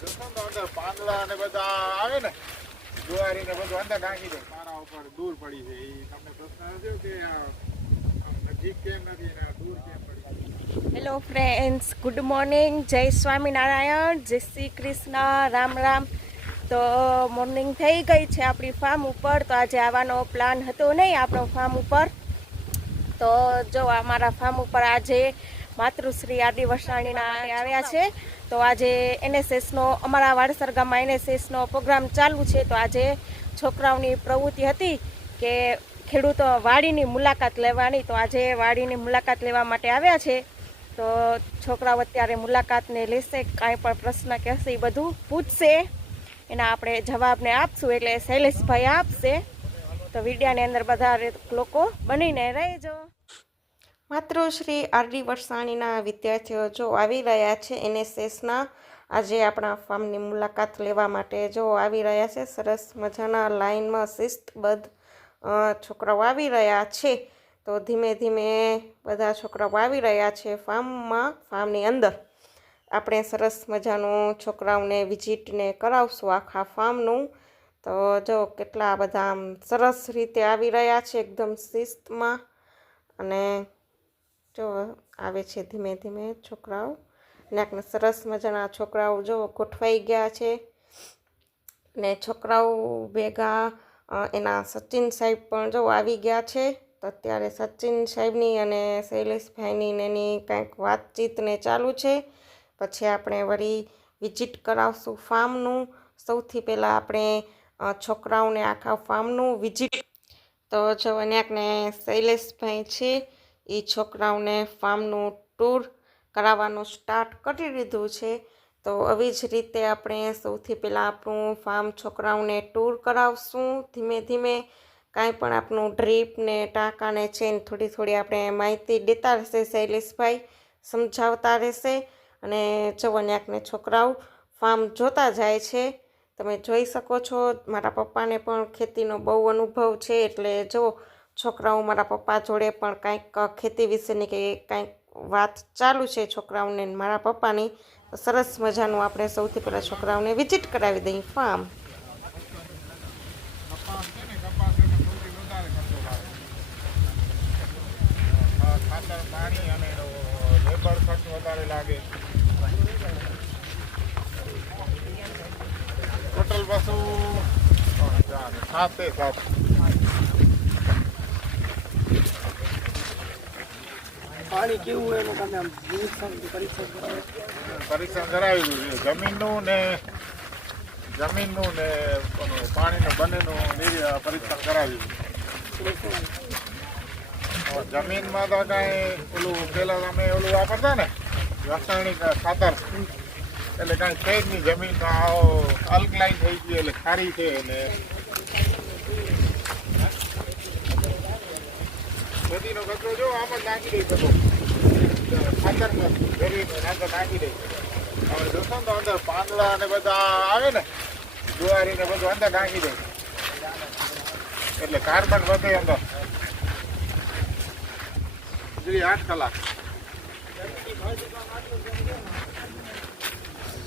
જોશો ને તો અંદર પાંદડા ને બધા આવે ને જુવારી ને બધું અંદર નાખી દે મારા ઉપર દૂર પડી છે એ તમને પ્રશ્ન થયો કે આ નજીક કેમ નથી ને દૂર કેમ પડી? હેલો ફ્રેન્ડ્સ, ગુડ મોર્નિંગ, જય સ્વામિનારાયણ, જય શ્રી કૃષ્ણ, રામ રામ. તો મોર્નિંગ થઈ ગઈ છે આપણી ફાર્મ ઉપર. તો આજે આવવાનો પ્લાન હતો નહીં આપણો ફાર્મ ઉપર. તો જો અમારા ફાર્મ ઉપર આજે માતૃશ્રી આરડી વસાણીના આવ્યા છે. તો આજે એનએસએસનો અમારા વાડસર ગામમાં એનએસએસનો પ્રોગ્રામ ચાલુ છે. તો આજે છોકરાઓની પ્રવૃત્તિ હતી કે ખેડૂતો વાડીની મુલાકાત લેવાની. તો આજે વાડીની મુલાકાત લેવા માટે આવ્યા છે. તો છોકરાઓ અત્યારે મુલાકાતને લેશે, કાંઈ પણ પ્રશ્ન કહેશે એ બધું પૂછશે, એના આપણે જવાબને આપશું. એટલે શૈલેષભાઈ આપશે. તો વિડીયાની અંદર બધા લોકો બનીને રહેજો. માતૃશ્રી આરડી વરસાણીના વિદ્યાર્થીઓ જો આવી રહ્યા છે એનએસએસના આજે આપણા ફાર્મની મુલાકાત લેવા માટે. જો આવી રહ્યા છે, સરસ મજાના લાઇનમાં શિસ્તબદ્ધ છોકરાઓ આવી રહ્યા છે. તો ધીમે ધીમે બધા છોકરાઓ આવી રહ્યા છે ફાર્મની અંદર. આપણે સરસ મજાનું છોકરાઓને વિઝિટને કરાવશું આખા ફાર્મનું. તો જો કેટલા બધા આમ સરસ રીતે આવી રહ્યા છે, એકદમ શિસ્તમાં. અને જો આવે છે ધીમે ધીમે છોકરાઓ. ને સરસ મજાના છોકરાઓ જો ગોઠવાઈ ગયા છે. ને છોકરાઓ ભેગા એના સચિન સાહેબ પણ જો આવી ગયા છે. તો અત્યારે સચિન સાહેબની અને શૈલેષભાઈની એની કંઈક વાતચીતને ચાલુ છે. પછી આપણે વળી વિઝિટ કરાવશું ફાર્મનું. સૌથી પહેલાં આપણે છોકરાઓને આખા ફાર્મનું વિઝિટ. તો જો અહીંયાને શૈલેષભાઈ છે એ છોકરાઓને ફાર્મનું ટૂર કરાવવાનું સ્ટાર્ટ કરી દીધું છે. તો આવી જ રીતે આપણે સૌથી પહેલાં આપણું ફાર્મ છોકરાઓને ટૂર કરાવશું ધીમે ધીમે. કાંઈ પણ આપણું ડ્રીપ ને ટાંકા ને ચેન થોડી થોડી આપણે માહિતી દેતા રહેશે, શૈલેષભાઈ સમજાવતા રહેશે. અને જવન્યાકને છોકરાઓ ફાર્મ જોતા જાય છે. તમે જોઈ શકો છો, મારા પપ્પાને પણ ખેતીનો બહુ અનુભવ છે. એટલે જો છોકરાઓ મારા પપ્પા જોડે પણ કાંઈક ખેતી વિશેની કે કાંઈક વાત ચાલુ છે છોકરાઓને મારા પપ્પાની. તો સરસ મજાનું આપણે સૌથી પહેલાં છોકરાઓને વિઝિટ કરાવી દઈએ ફાર્મ. ખાતર પાણી અને લેબર ખર્ચ વધારે લાગે. ટોટલ પાછું 7 પાણી કેવું હોય એનું તમે પરીક્ષણ કરાવેલું છે જમીનનું ને પાણીનું બંનેનું પરીક્ષણ કરાવ્યું. જમીનમાં તો કાંઈ ઓલું પેલા તમે ઓલું વાપરતા ને રાસાયણિક ખાતર, એટલે કાંઈ છે જ નહીં. જમીન અલ્કલાઇન થઈ ગઈ એટલે ખારી છે. ને ખેતીનો કચરો જો આમ જ નાખી દઈ શકો, ખાતરમાં ભેરીને નાખી દઈ. હવે જોશો ને તો અંદર પાંદડા ને બધા આવે ને જુવારી ને બધું અંદર નાખી દઈ, એટલે કાર્બન વધે અંદર. 8 કલાક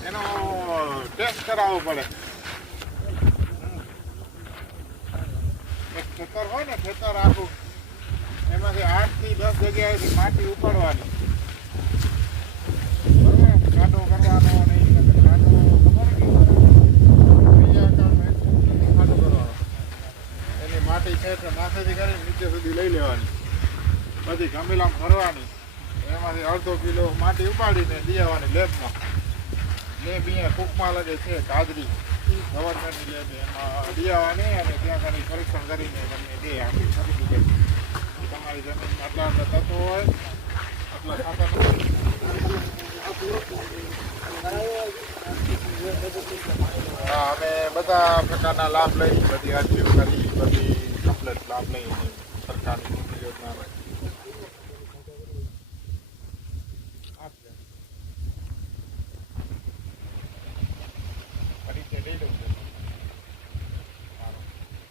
એનો ટેસ્ટ કરાવવો પડે. એક ખેતર હોય ને, ખેતર આખું એમાંથી 8 થી 10 જગ્યાએથી માટી ઉપાડવાની, કાદો કરવાનો. એની માટી છે એટલે માથેથી કરીને નીચે સુધી લઈ લેવાની, બધી ગમેલામાં ભરવાની. એમાંથી અડધો કિલો માટી ઉપાડીને લઈ આવવાની લેબમાં. લેબ અહીંયા કૂકમાં લગે છે કાદરી, ગવર્મેન્ટની લેબ. એમાં લઈ આવવાની અને ત્યાં ખાલી પરીક્ષણ કરીને તમને દે આપી સર્ટિફિકેટ. તમારી જમીનમાં આટલા તત્વો હોય, આટલા ખાતર હા. અમે બધા પ્રકારના લાભ લઈ, બધી અરજીઓ કરી, બધી કમ્પ્લેટ લાભ લઈ સરકારની યોજના.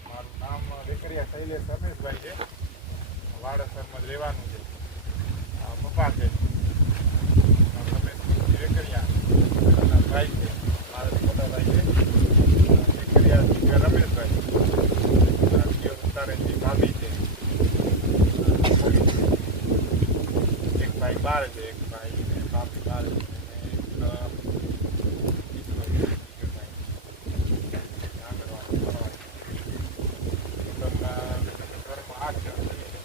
મારું નામ વેકરિયા શૈલેષ રમેશભાઈ છે. વાડસરમાં જ રહેવાનું છે. પપ્પા છે રમેશભાઈ વેકરિયા, ભાઈ છે. મારા બાર છે, એક ભાઈ ને ભાભી બાર છે, અને એક દીકરો છે, બીજો ભાઈ આંગણવાડી ભણવા ઘરમાં 8 જણ છીએ.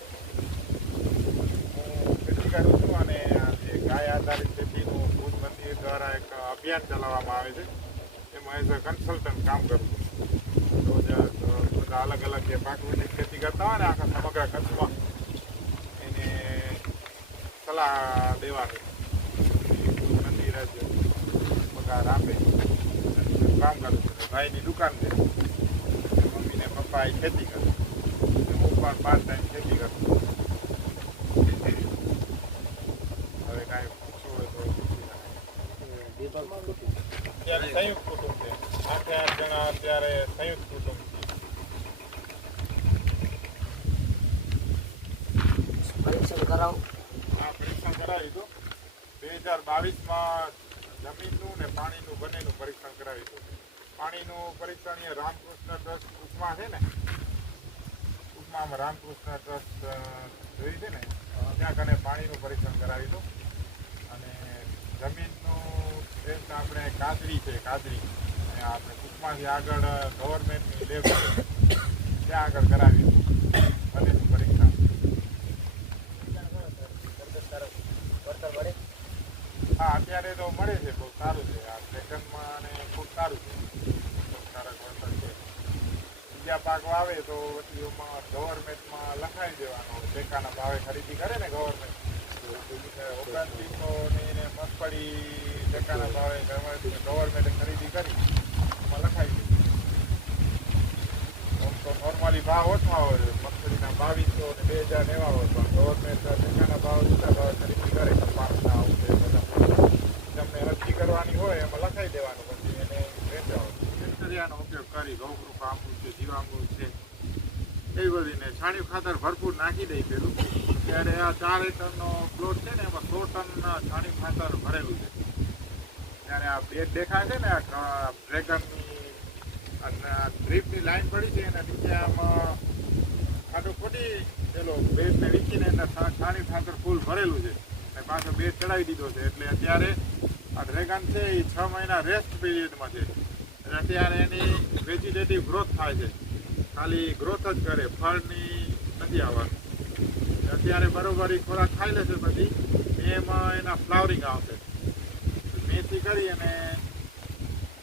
હું ખેતી કરું છું અને જે ગાય આધારિત ખેતીનું ભુજ મંદિર દ્વારા એક અભિયાન ચલાવવામાં આવે છે. એમાં એઝ અ કન્સલ્ટન્ટ કામ કરું છું. રોજ બધા અલગ અલગ જે પ્રાકૃતિક ખેતી કરતા હોય ને આખા સમગ્ર કચ્છમાં એને સલાહ દેવાની. ભુજ મંદિર જ પગાર આપે કામ કરું છું. ભાઈની દુકાન છે, મમ્મી ને પપ્પા એ ખેતી કરે, હું પણ 5 ટાઈમ ખેતી કરું છું. હવે કાંઈ પૂછવું હોય તો અત્યારે સંયુક્ત કુટુંબ છે, 8 જણા અત્યારે સંયુક્ત કુટુંબ છે. પરીક્ષણ કરાવો. આ પરીક્ષણ કરાવી હતું 2022માં જમીનનું ને પાણીનું બંનેનું પરીક્ષણ કરાવી હતું. પાણીનું પરીક્ષણ એ રામકૃષ્ણ ટ્રસ્ટ ઉપમા છે ને, ઉપમામાં રામકૃષ્ણ ટ્રસ્ટ જોઈ છે ને, ત્યાં કને પાણીનું પરીક્ષણ કરાવી હતું. અને જમીનનું ટેસ્ટ આપણે કાજરી છે, કાજરી આપણે ઉપમાથી આગળ ગવર્મેન્ટની લેબ છે ત્યાં આગળ કરાવી હતું બંનેનું પરીક્ષણ. હા, અત્યારે તો મળે છે, બહુ સારું છે. આ સેકન્ડમાં અને ખૂબ સારું છે, સરકારક વળતર છે. બીજા પાક વાવે તો પછી એમાં ગવર્મેન્ટમાં લખાવી દેવાનો, ટેકાના ભાવે ખરીદી કરે ને ગવર્મેન્ટ. ઓગણત્રીસો ની ને મગફળી ટેકાના ભાવે ગવર્મેન્ટે ખરીદી કરી એમાં લખાવી દીધી. આમ તો નોર્મલી ભાવ ઓછા હોય, મગફળીના 2200 ને 2000 એવા હોય, પણ ગવર્મેન્ટ ટેકાના ભાવ જુદા ભાવે ખરીદી કરે. કપાસના તમને અરજી કરવાની હોય એમાં લખાઈ દેવાનું, પછી એને વેચવાનો. બેક્ટેરિયાનો ઉપયોગ કરી ગૌકૃપ આંબુ છે, જીવામૃત છે, એવી બધીને છાણિયું ખાતર ભરપૂર નાખી દઈ પેલું. ત્યારે આ 4 એકરનો પ્લોટ છે ને એમાં 100 ટન છાણિયું ખાતર ભરેલું છે. ત્યારે આ બેડ દેખાય છે ને, આ ડ્રેગનની ડ્રીપની લાઈન પડી છે એના નીચે આમાં ખાટું ખોટી પેલો બેડને વીખીને એના છાણિયું ખાતર ફૂલ ભરેલું છે અને પાછો બેડ ચડાવી દીધો છે. એટલે અત્યારે આ ડ્રેગન છે એ 6 મહિના રેસ્ટ પીરિયડમાં છે. એટલે અત્યારે એની વેજીટેટિવ ગ્રોથ થાય છે, ખાલી ગ્રોથ જ કરે, ફળની નથી આવવાનું. અત્યારે બરોબર એ ખોરાક ખાઈ લેશે, પછી એમાં એના ફ્લાવરિંગ આવશે. મેથી કરી અને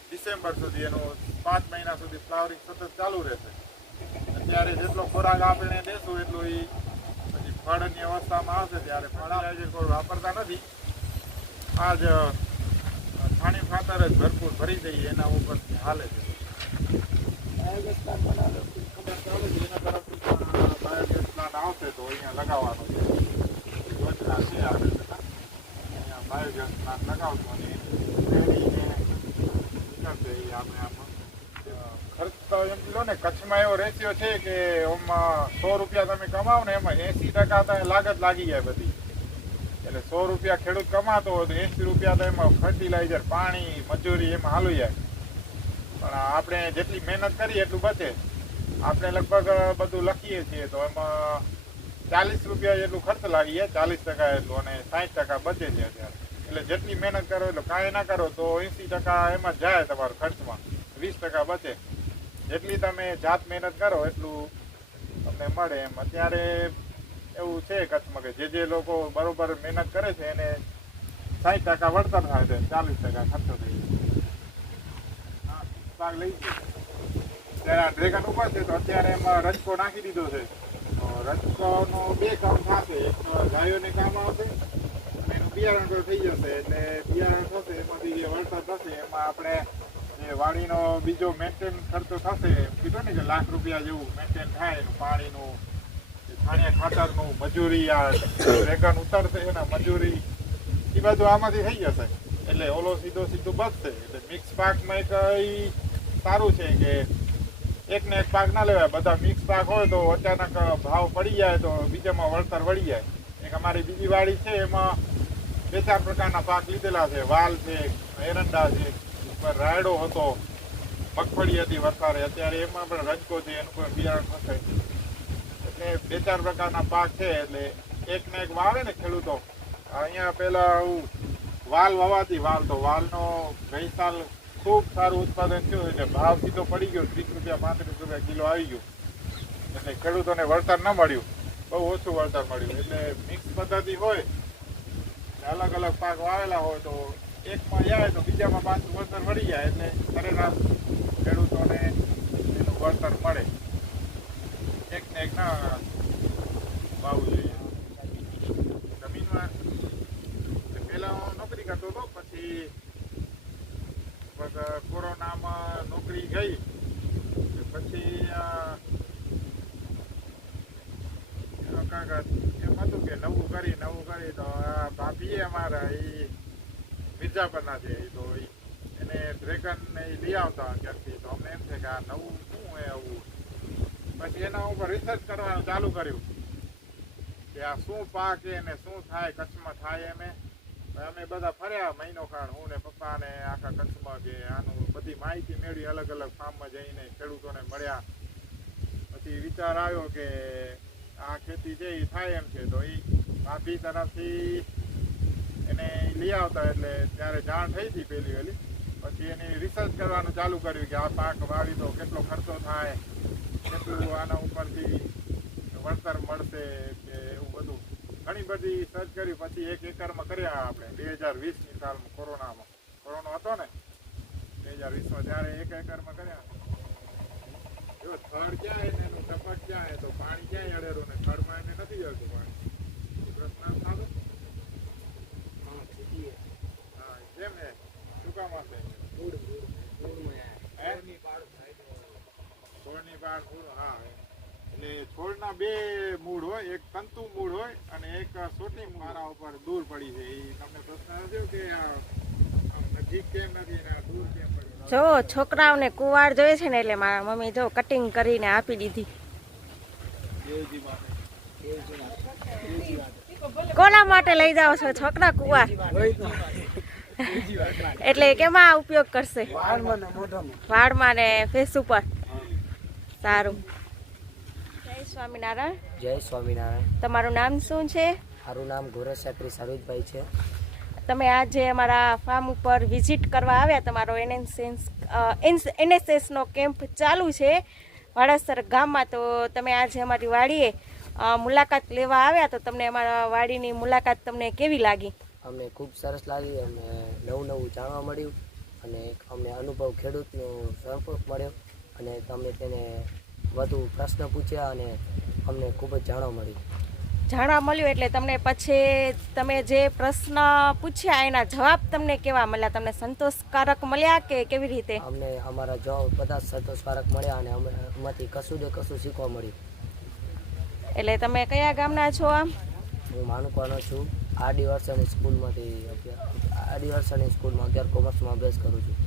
ડિસેમ્બર સુધી એનો 5 મહિના સુધી ફ્લાવરિંગ સતત ચાલુ રહેશે. અત્યારે જેટલો ખોરાક આપણે દેશું એટલું એ પછી ફળની અવસ્થામાં આવશે ત્યારે ફર્ટિલાઇઝર કોઈ વાપરતા નથી. આ જ છાણિયું ખાતર જ ભરપૂર ભરી દઈએ એના ઉપર હાલે છે. બાયોગેસ પ્લાન્ટ બનાવો. એના તરફથી બાયોગેસ પ્લાન્ટ આવશે તો અહીંયા લગાવવાનો છે, યોજના છે આગળ જતા. અહીંયા બાયોગેસ પ્લાન્ટ લગાવશું અને શેરડીને નીકળશે એ આપણે આમાં. ખર્ચ તો એમ લો ને, કચ્છમાં એવો રેશિયો છે કે આમાં 100 રૂપિયા તમે કમાવો ને એમાં 80% તો લાગત લાગી જાય બધી. એટલે 100 રૂપિયા ખેડૂત કમાતો હોય તો 80 રૂપિયા તો એમાં ફર્ટિલાઇઝર, પાણી, મજૂરી એમાં હાલી જાય. પણ આપણે જેટલી મહેનત કરીએ એટલું બચે. આપણે લગભગ બધું લખીએ છીએ તો એમાં 40 રૂપિયા જેટલું ખર્ચ લાગી જાય, 40% એટલું, અને 60% બચે છે અત્યારે. એટલે જેટલી મહેનત કરો એટલે કાંઈ ના કરો તો 80% એમાં જાય તમારો ખર્ચમાં, 20% બચે. જેટલી તમે જાત મહેનત કરો એટલું તમને મળે એમ. અત્યારે એવું છે કચ્છમાં કે જે લોકો બરોબર મહેનત કરે છે એને 60% વળતર થાય છે, 40% ખર્ચો થઈ જાય. ભાગ લઈ છે ત્યારે આ ડ્રેગન ઉપર છે તો અત્યારે એમાં રજકો નાખી દીધો છે. તો રજકોનો 2 કામ થશે, એક ગાયોને કામ આવશે અને એનું બિયારણ તો થઈ જશે. એટલે બિયારણ થશે એમાંથી જે વળતર થશે એમાં આપણે જે વાડીનો બીજો મેન્ટેન ખર્ચો થશે, કીધો ને કે લાખ રૂપિયા જેવું મેન્ટેન થાય એનું, પાણીનું, છાણિયા ખાતરનું, મજૂરી, આ ડ્રેગન ઉતરશે એના મજૂરી, એ બધું આમાંથી થઈ જશે. એટલે ઓલો સીધું બચશે. એટલે મિક્સ પાકમાં એક સારું છે કે એકને એક પાક ના લેવાય, બધા મિક્સ પાક હોય તો અચાનક ભાવ પડી જાય તો બીજામાં વળતર વળી જાય. એક અમારી બીજી વાડી છે એમાં 2-4 પ્રકારના પાક લીધેલા છે, વાલ છે, એરંડા છે, ઉપર રાયડો હતો, મગફળી હતી વરસાદે, અત્યારે એમાં પણ રજકો છે, એનું કોઈ બિયારણ થશે. એટલે 2-4 પ્રકારના પાક છે. એટલે એકને એક વાવે ને ખેડૂતો અહીંયા પેલા વાલ વવાતી વાલ, તો વાલનો ગઈ સાલ ખૂબ સારું ઉત્પાદન થયું એટલે ભાવ સીધો પડી ગયો, 30 રૂપિયા 35 રૂપિયા કિલો આવી ગયું, એટલે ખેડૂતોને વળતર ન મળ્યું, બહુ ઓછું વળતર મળ્યું. એટલે મિક્સ પદ્ધતિ હોય, અલગ અલગ પાક વાવેલા હોય તો એકમાં જાય તો બીજામાં પાછું વળતર મળી જાય, એટલે સરેરાશ ખેડૂતોને એનું વળતર મળે. એકને એક ના વાવવું જોઈએ. જમીનમાં પહેલા હું નોકરી કરતો હતો, પછી કોરોનામાં નોકરી ગઈ, પછી એમ હતું કે નવું કરી તો આ ભાભીએ અમારા એ મિર્જાપરના છે, તો એને ડ્રેગન ને લઈ આવતા ક્યાંકથી, તો અમને એમ છે કે આ નવું શું હોય આવું. પછી એના ઉપર રિસર્ચ કરવાનું ચાલુ કર્યું કે આ શું પાકે ને શું થાય, કચ્છમાં થાય એમ. અમે બધા ફર્યા મહિનો ખાણ, હું ને પપ્પા ને આખા કચ્છમાં, કે આનું બધી માહિતી મેળવી, અલગ અલગ ફાર્મમાં જઈને ખેડૂતોને મળ્યા. પછી વિચાર આવ્યો કે આ ખેતી છે એ થાય એમ છે, તો એ ભાભી તરફથી એને લઈ આવતા, એટલે ત્યારે જાણ થઈ હતી પહેલી વહેલી. પછી એની રિસર્ચ કરવાનું ચાલુ કર્યું કે આ પાક વાવી તો કેટલો ખર્ચો થાય, કેટલું આના ઉપરથી વળતર મળશે, કે એવું બધું ઘણી બધી સર્ચ કરી. પછી 1 એકરમાં કર્યા આપણે 2020ની સાલમાં, કોરોનો હતો ને 2020માં, ત્યારે 1 એકરમાં કર્યા. જો થડ ક્યાં ને એનું ટપક ક્યાં, તો પાણી ક્યાંય અડેરું ને થડમાં એને નથી જડતું પાણી. પ્રશ્ન થતો હા કેમ હે શું કામ હશે? છોડની પાડ ફૂલ, હા. એટલે છોડના 2 મૂળ હોય, એક તંતુ મૂળ હોય અને એક સોટી મારા ઉપર દૂર પડી છે. એ તમને પ્રશ્ન થયો કે આ નજીક કેમ નથી ને આ દૂર કેમ પડી? જો છોકરાઓને કુવાડ જોઈએ છે ને, એટલે મારા મમ્મી જો કટિંગ કરીને આપી દીધી. કોના માટે લઈ જાઓ છો છોકરા કુવાડ? એટલે કેમાં ઉપયોગ કરશે? વાળમાં ને ફેસ ઉપર. સારું. જય સ્વામિનારાયણ. જય સ્વામિનારાયણ. તમારું નામ શું છે? મારું નામ ગોરસિયા ક્રિસ હરવિતભાઈ છે. તમે આજે અમારા ફાર્મ ઉપર વિઝિટ કરવા આવ્યા. તમારો NSS નો કેમ્પ ચાલુ છે વાડાસર ગામમાં, તો તમે આજે અમારી વાડીએ મુલાકાત લેવા આવ્યા, તો તમને અમારા વાડીની મુલાકાત તમને કેવી લાગી? અમને ખૂબ સરસ લાગી, અમને નવું જાણવા મળ્યું, અને અમને અનુભવ ખેડૂતનો સંપર્ક મળ્યો, અને તમે તેને વધુ પ્રશ્ન પૂછ્યા, અને અમને ખૂબ જ જાણવા મળ્યું. એટલે તમને પછી તમે જે પ્રશ્ન પૂછ્યા એના જવાબ તમને કેવા મળ્યા? તમને સંતોષકારક મળ્યા કે કેવી રીતે? અમને અમારા જવાબ બધા સંતોષકારક મળ્યા, અને એમાંથી કશું ને કશું શીખવા મળ્યું. એટલે તમે કયા ગામના છો? આમ હું માનુકવાનો છું. આરડી વર્ષની સ્કૂલમાં 11 કોમર્સમાં અભ્યાસ કરું છું.